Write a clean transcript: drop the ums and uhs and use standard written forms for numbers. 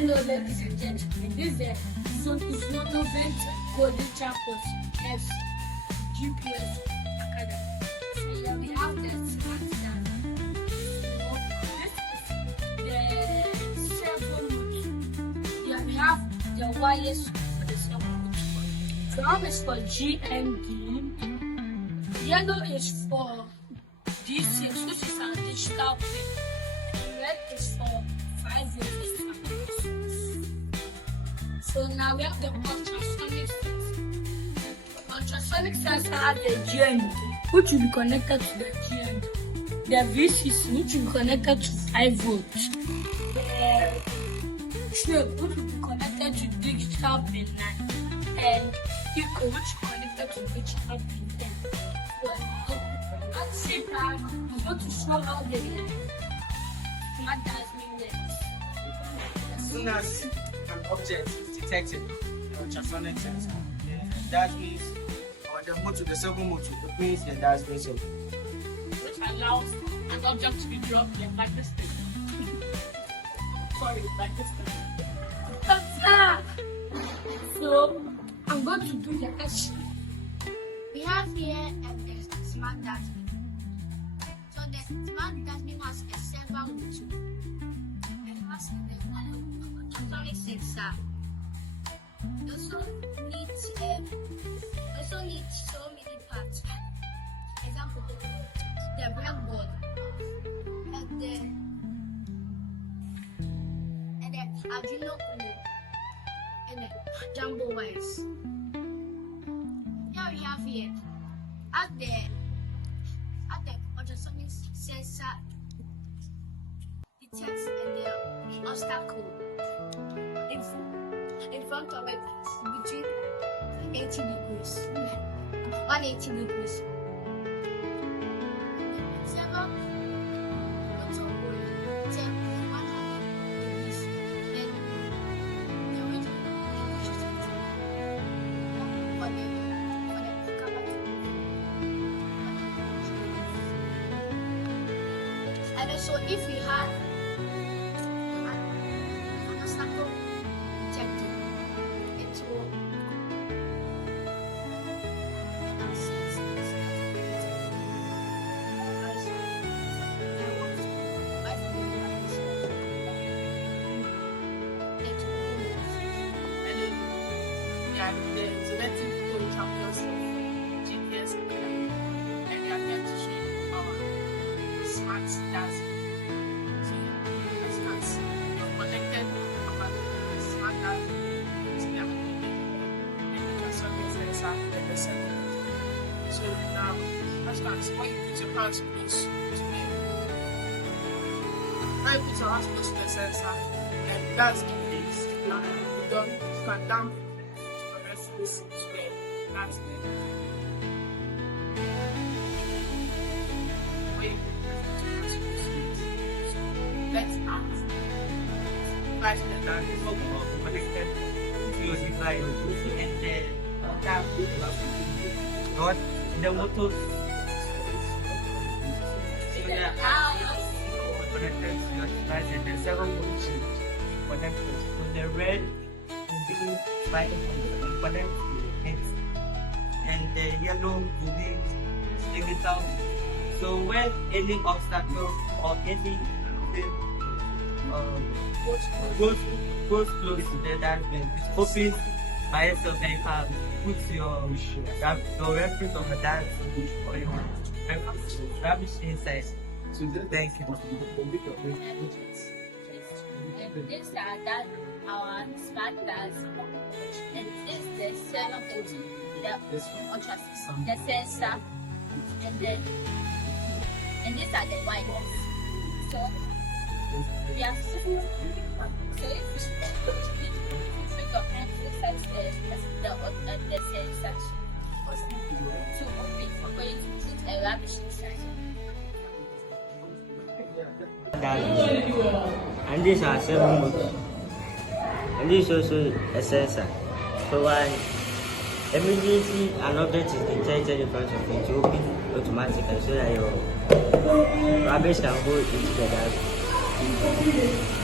Hello, ladies and gentlemen. This is Innovators Golden Chapters F GPS Academy. So yeah, we have the smart stand. This is the servo motor. Yeah, we have the wires for the servo motor. Brown is for GMD. Yellow is for D6, which is our digital pin. And red is for 5 volts. So now we have the ultrasonic sensor. Ultrasonic sensor has the GND, which will be connected to the GND. The VCC, which will be connected to 5 volts. The Snake, which will be connected to digital pin 9. And Eco, which will be connected to digital pin 10. So at the same time, I'm going to show how the smart dustbin works. As soon as an object is detected, the ultrasonic sensor, that means, or the motor, the servo motor, opens the dustbin circle, which allows an object to be dropped in a microscope. Sorry, microscope. So I'm going to do the action. We have here the smart dustbin. So the smart dustbin has a servo motor. It has the ultrasonic sensor. It also needs so many parts. Example, the blackboard and the Arduino Uno and the jumbo wires. Here we have here at the ultrasonic sensor detects the obstacle in front of it between 80 degrees, 180 degrees. Several motor will take 100 degrees, then the original pushes it for the cover. And so if we have an obstacle detected, it will the selected Golden Champions of GPS Academy, and they are here to show you our smart dustbin. So, as you can see, you've connected our smart dustbin to the and you can solve the sensor and the circuit. So now, as you can see, when you put your hands close to the sensor, and that's the case. Now, you can dump this way. That's it. Wait. Let's ask. First, the connected to your device and the tap not the motor. So the connected to your device and the second motor connected to the red and blue button connect it, and the yellow will be digital. So when any obstacle or anything goes close to the dustbin, it opens by itself and you can put your reference of a dustbin or your reference rubbish inside. Thank you. And this that our smart glass, and this the server coating, the ultrasound, the sensor, and these are the wires. So we have so if you put your hand inside the sensor to open, we're going to put a rubbish inside. And these are 7 modes. And this is also a sensor. So when immediately an object is detected in front of it, you open automatically so that your rubbish can go into the dustbin.